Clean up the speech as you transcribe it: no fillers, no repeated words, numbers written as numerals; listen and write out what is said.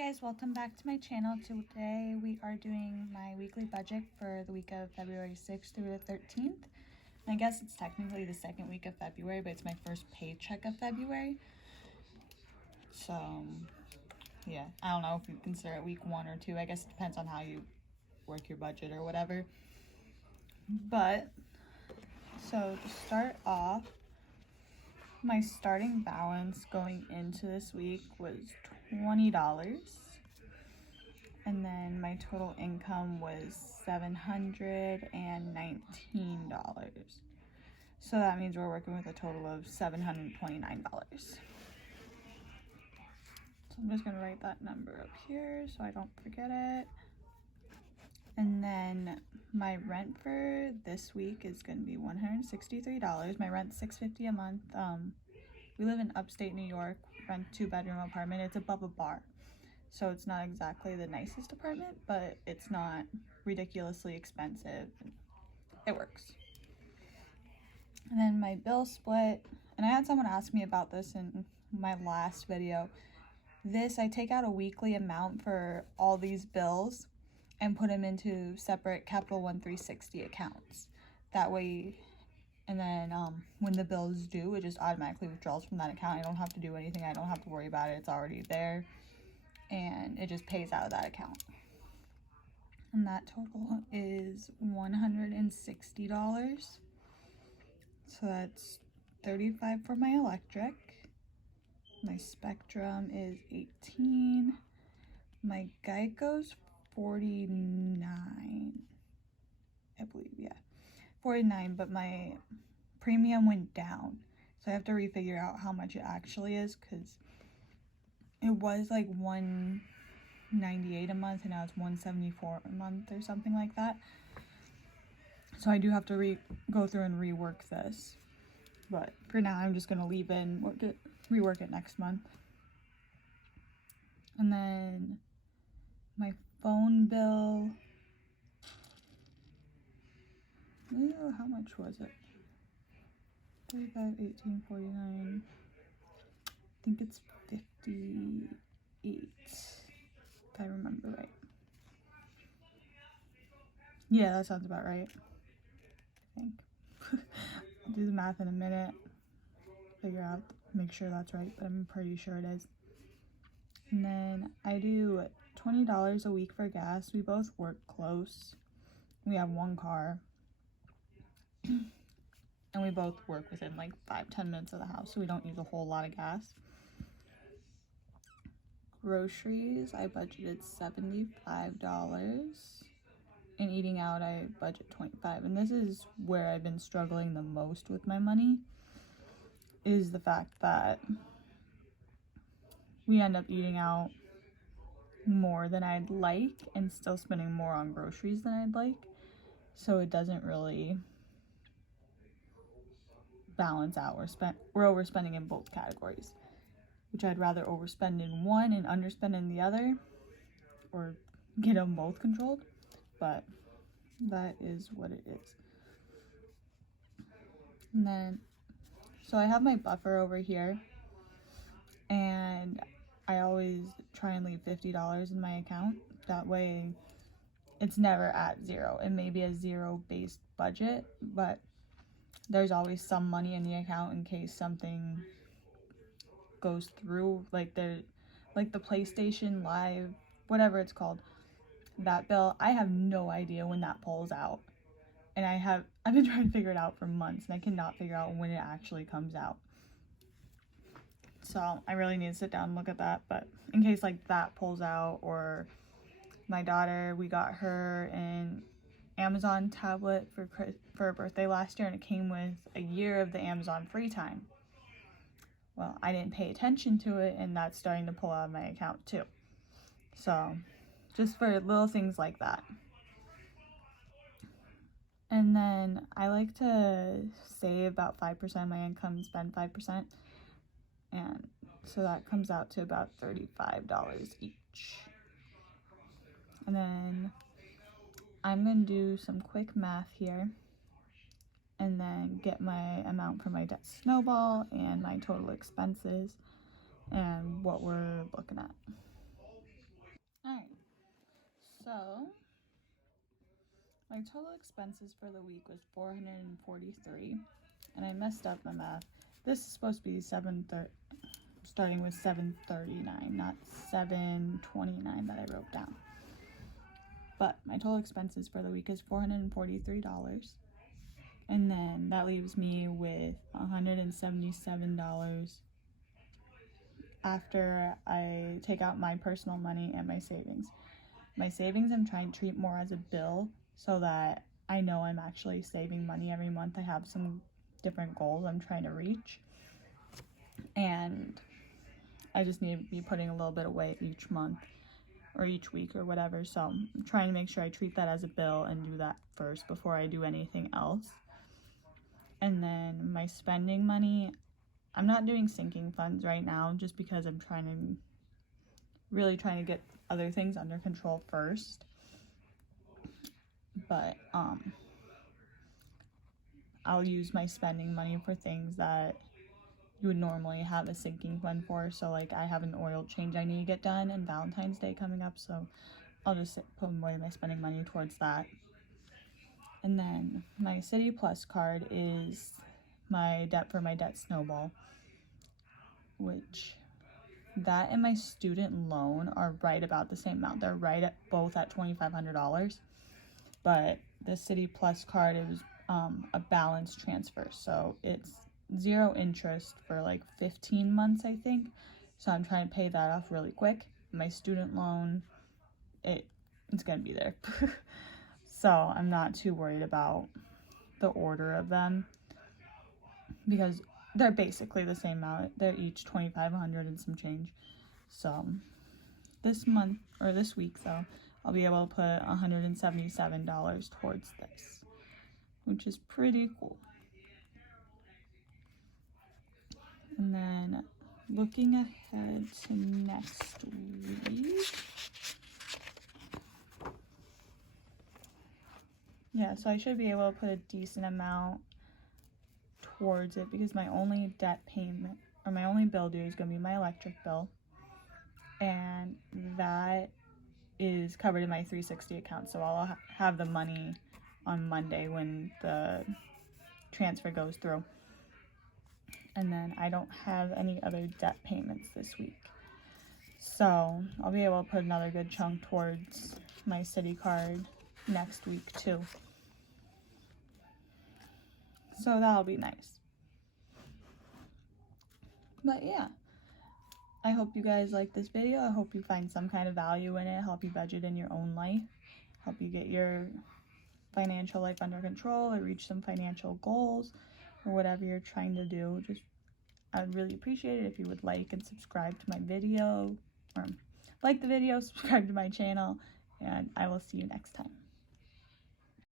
guys, welcome back to my channel. Today we are doing my weekly budget for the week of February 6th through the 13th. I guess it's technically the second week of February, but it's my first paycheck of February. So yeah, I don't know if you consider it week 1 or 2. I guess it depends on how you work your budget or whatever. But so to start off, my starting balance going into this week was $20. And then my total income was $719. So that means we're working with a total of $729. So I'm just gonna write that number up here so I don't forget it. And then my rent for this week is gonna be $163. My rent's $650 a month. We live in upstate New York, rent 2-bedroom apartment. It's above a bar. So it's not exactly the nicest apartment, but it's not ridiculously expensive. It works. And then my bill split, and I had someone ask me about this in my last video. I take out a weekly amount for all these bills and put them into separate Capital One 360 accounts. That way, and then when the bill is due, it just automatically withdraws from that account. I don't have to do anything. I don't have to worry about it. It's already there. And it just pays out of that account. And that total is $160. So that's $35 for my electric. My Spectrum is $18. My Geico's $49. I believe, yeah. $49, but my premium went down. So I have to refigure out how much it actually is, because it was like $198 a month and now it's $174 a month or something like that. So I do have to go through and rework this. But for now, I'm just going to leave in, rework it next month. And then my phone bill. Ooh, how much was it? 35, 18, 49. I think it's 58, if I remember right. Yeah, that sounds about right, I think. I'll do the math in a minute, make sure that's right, but I'm pretty sure it is. And then I do $20 a week for gas. We both work close. We have one car. And we both work within like 5-10 minutes of the house, so we don't use a whole lot of gas. Groceries, I budgeted $75. And eating out, I budget $25. And this is where I've been struggling the most with my money, is the fact that we end up eating out more than I'd like and still spending more on groceries than I'd like. So it doesn't really balance out. We're overspending in both categories, which I'd rather overspend in one and underspend in the other, or get them both controlled, but that is what it is. And then, so I have my buffer over here, and I always try and leave $50 in my account. That way it's never at zero. It may be a zero-based budget, but there's always some money in the account in case something goes through, like the PlayStation Live, whatever it's called, that bill. I have no idea when that pulls out, and I've been trying to figure it out for months, and I cannot figure out when it actually comes out. So I really need to sit down and look at that. But in case like that pulls out, or my daughter, we got her an Amazon tablet for her birthday last year, and it came with a year of the Amazon free time. Well, I didn't pay attention to it, and that's starting to pull out of my account too. So just for little things like that. And then I like to save about 5% of my income, spend 5%. And so that comes out to about $35 each. And then I'm going to do some quick math here and then get my amount for my debt snowball and my total expenses and what we're looking at. So my total expenses for the week was $443, and I messed up my math. This is supposed to be starting with $739, not $729 that I wrote down. But my total expenses for the week is $443, and then that leaves me with $177 after I take out my personal money and my savings. My savings I'm trying to treat more as a bill so that I know I'm actually saving money every month. I have some different goals I'm trying to reach, and I just need to be putting a little bit away each month or each week or whatever. So I'm trying to make sure I treat that as a bill and do that first before I do anything else. And then my spending money, I'm not doing sinking funds right now just because I'm really trying to get other things under control first. But I'll use my spending money for things that you would normally have a sinking fund for. So like I have an oil change I need to get done and Valentine's Day coming up, so I'll just put more of my spending money towards that. And then my City Plus card is my debt for my debt snowball, which that and my student loan are right about the same amount. They're both at $2,500, but the City Plus card is a balance transfer, so it's 0 interest for like 15 months, I think. So I'm trying to pay that off really quick. My student loan, it's gonna be there. So I'm not too worried about the order of them because they're basically the same amount. They're each $2,500 and some change. So this week, so I'll be able to put $177 towards this, which is pretty cool. And then looking ahead to next week, yeah, so I should be able to put a decent amount towards it because my only debt payment or my only bill due is going to be my electric bill, and that is covered in my 360 account. So I'll have the money on Monday when the transfer goes through. And then I don't have any other debt payments this week. So I'll be able to put another good chunk towards my city card next week too. So that'll be nice. But yeah, I hope you guys like this video. I hope you find some kind of value in it, help you budget in your own life, help you get your financial life under control or reach some financial goals or whatever you're trying to do. I'd really appreciate it if you would like and subscribe to my video, or like the video, subscribe to my channel, and I will see you next time.